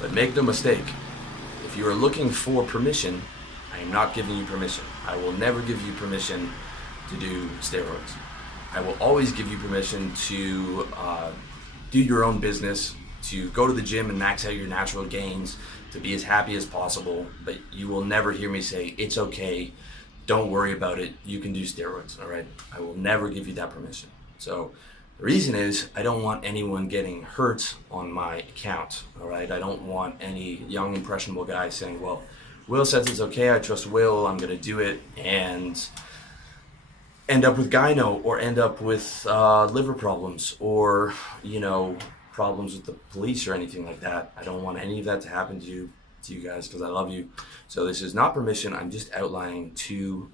But make no mistake, if you are looking for permission, I am not giving you permission. I will never give you permission to do steroids. I will always give you permission to do your own business, to go to the gym and max out your natural gains, to be as happy as possible, but you will never hear me say, it's okay, don't worry about it, you can do steroids, all right? I will never give you that permission. So the reason is I don't want anyone getting hurt on my account, all right? I don't want any young, impressionable guy saying, well, Will says it's okay, I trust Will, I'm gonna do it, and end up with gyno or end up with liver problems or, problems with the police or anything like that. I don't want any of that to happen to you guys because I love you. So this is not permission, I'm just outlining two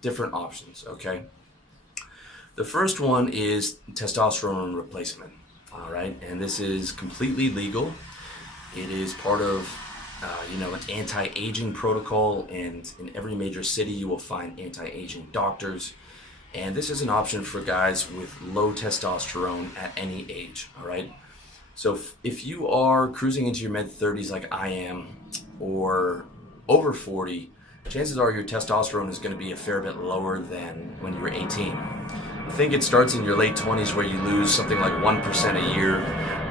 different options, okay? The first one is testosterone replacement, all right? And this is completely legal. It is part of an anti-aging protocol, and in every major city you will find anti-aging doctors. And this is an option for guys with low testosterone at any age, all right? So if you are cruising into your mid-30s like I am, or over 40, chances are your testosterone is going to be a fair bit lower than when you were 18. I think it starts in your late 20s where you lose something like 1% a year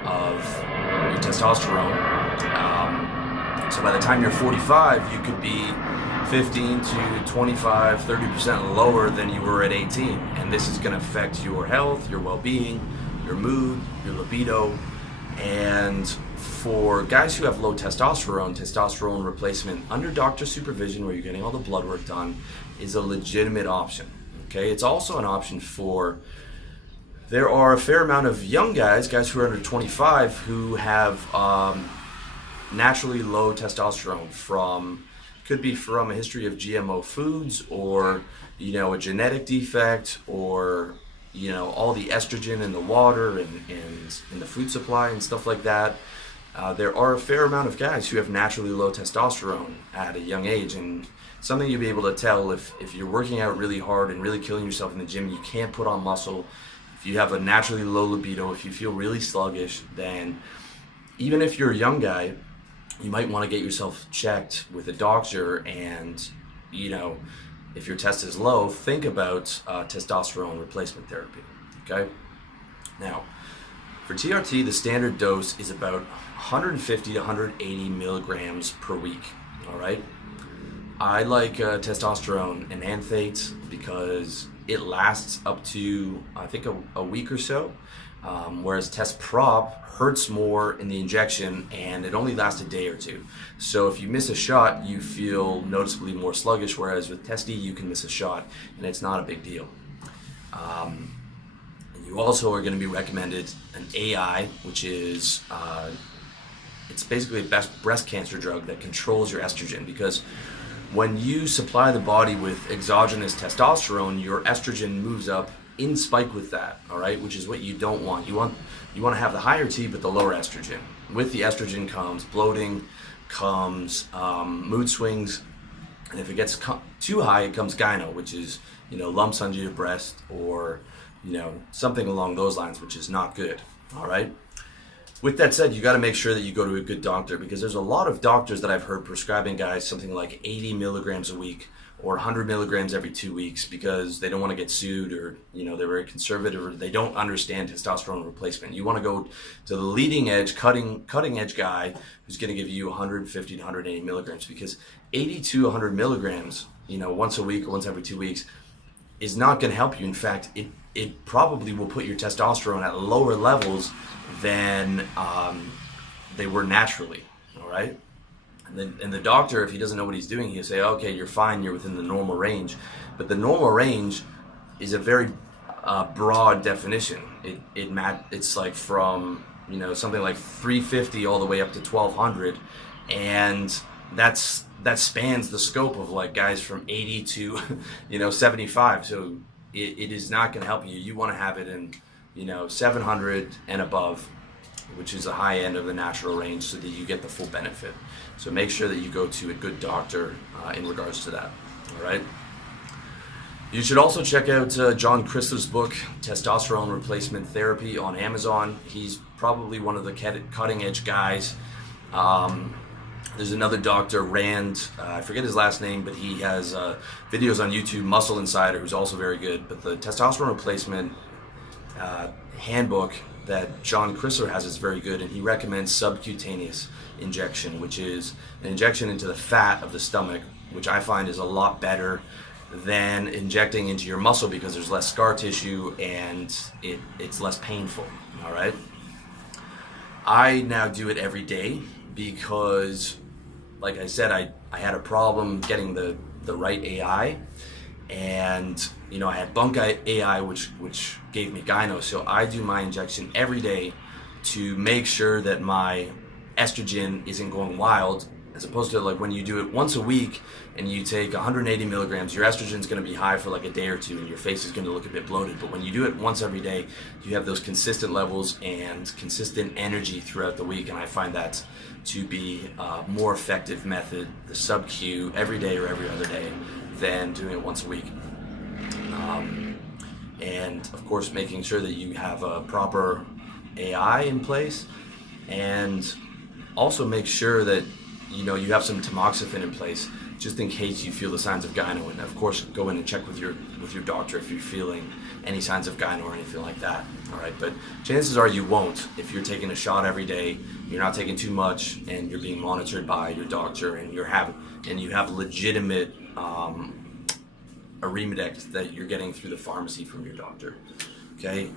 of your testosterone. So by the time you're 45, you could be 15 to 25, 30% lower than you were at 18. And this is going to affect your health, your well-being, your mood, your libido. And for guys who have low testosterone replacement under doctor supervision where you're getting all the blood work done is a legitimate option. Okay, it's also an option there are a fair amount of young guys who are under 25 who have naturally low testosterone could be from a history of GMO foods or, a genetic defect or, all the estrogen in the water and in the food supply and stuff like that. There are a fair amount of guys who have naturally low testosterone at a young age, and something you'll be able to tell if you're working out really hard and really killing yourself in the gym, you can't put on muscle. If you have a naturally low libido, if you feel really sluggish, then even if you're a young guy, you might want to get yourself checked with a doctor, and if your test is low, think about testosterone replacement therapy, okay? Now, for TRT, the standard dose is about 150 to 180 milligrams per week, all right? I like testosterone enanthate because it lasts up to, I think, a week or so, whereas test prop hurts more in the injection and it only lasts a day or two. So if you miss a shot, you feel noticeably more sluggish, whereas with Testy, you can miss a shot and it's not a big deal. You also are going to be recommended an AI, which is it's basically a breast cancer drug that controls your estrogen, because when you supply the body with exogenous testosterone, your estrogen moves up in spike with that, all right, which is what you don't want. You want to have the higher T but the lower estrogen. With the estrogen comes bloating, comes mood swings, and if it gets too high, it comes gyno, which is lumps under your breast or something along those lines, which is not good, all right? With that said, you got to make sure that you go to a good doctor, because there's a lot of doctors that I've heard prescribing guys something like 80 milligrams a week or 100 milligrams every 2 weeks because they don't want to get sued, or they're very conservative, or they don't understand testosterone replacement. You want to go to the leading edge, cutting edge guy who's going to give you 150 to 180 milligrams, because 80 to 100 milligrams, once a week or once every 2 weeks is not going to help you. In fact, it probably will put your testosterone at lower levels than they were naturally, all right? And the doctor, if he doesn't know what he's doing, he'll say, okay, you're fine, you're within the normal range. But the normal range is a very broad definition. It's like from, something like 350 all the way up to 1200. And that spans the scope of like guys from 80 to, 75. So it is not going to help you. You want to have it in, 700 and above, which is the high end of the natural range, so that you get the full benefit. So make sure that you go to a good doctor in regards to that, all right? You should also check out John Chrysler's book, Testosterone Replacement Therapy, on Amazon. He's probably one of the cutting edge guys There's another doctor, Rand, I forget his last name, but he has videos on YouTube, Muscle Insider, who's also very good. But the testosterone replacement handbook that John Chrysler has is very good, and he recommends subcutaneous injection, which is an injection into the fat of the stomach, which I find is a lot better than injecting into your muscle because there's less scar tissue and it's less painful, all right? I now do it every day because, like I said, I had a problem getting the right AI, and I had bunk AI, which gave me gyno. So I do my injection every day to make sure that my estrogen isn't going wild, as opposed to like when you do it once a week and you take 180 milligrams, your estrogen's going to be high for like a day or two and your face is going to look a bit bloated. But when you do it once every day, you have those consistent levels and consistent energy throughout the week, and I find that to be a more effective method, the sub-Q every day or every other day, than doing it once a week. And of course, making sure that you have a proper AI in place, and also make sure that you have some tamoxifen in place just in case you feel the signs of gyno. And of course, go in and check with your doctor if you're feeling any signs of gyno or anything like that. All right, but chances are you won't if you're taking a shot every day, you're not taking too much, and you're being monitored by your doctor, and you have legitimate Arimidex that you're getting through the pharmacy from your doctor. Okay,